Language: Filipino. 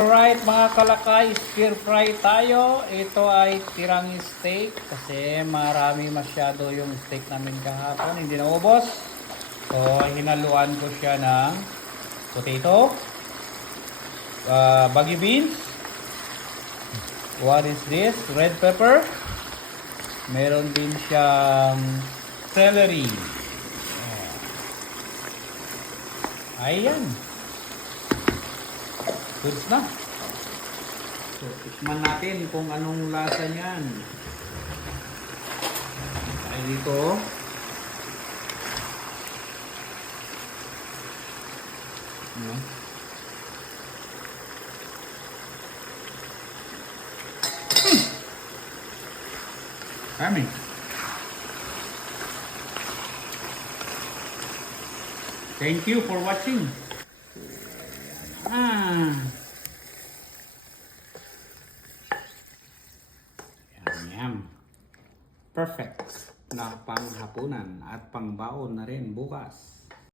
Alright mga kalakay, stir fry tayo. Ito ay tirang steak kasi marami masyado yung steak namin kahapon. Hindi na ubos. So hinaluan ko siya ng potato, baggy beans. What is this? Red pepper. Meron din siyang celery. Ayan. Goods na. So, tikman natin kung anong lasa niyan. Ay dito. Ano? Kami. Thank you for watching. Yum. Perfect na panghapunan at pangbaon na rin bukas.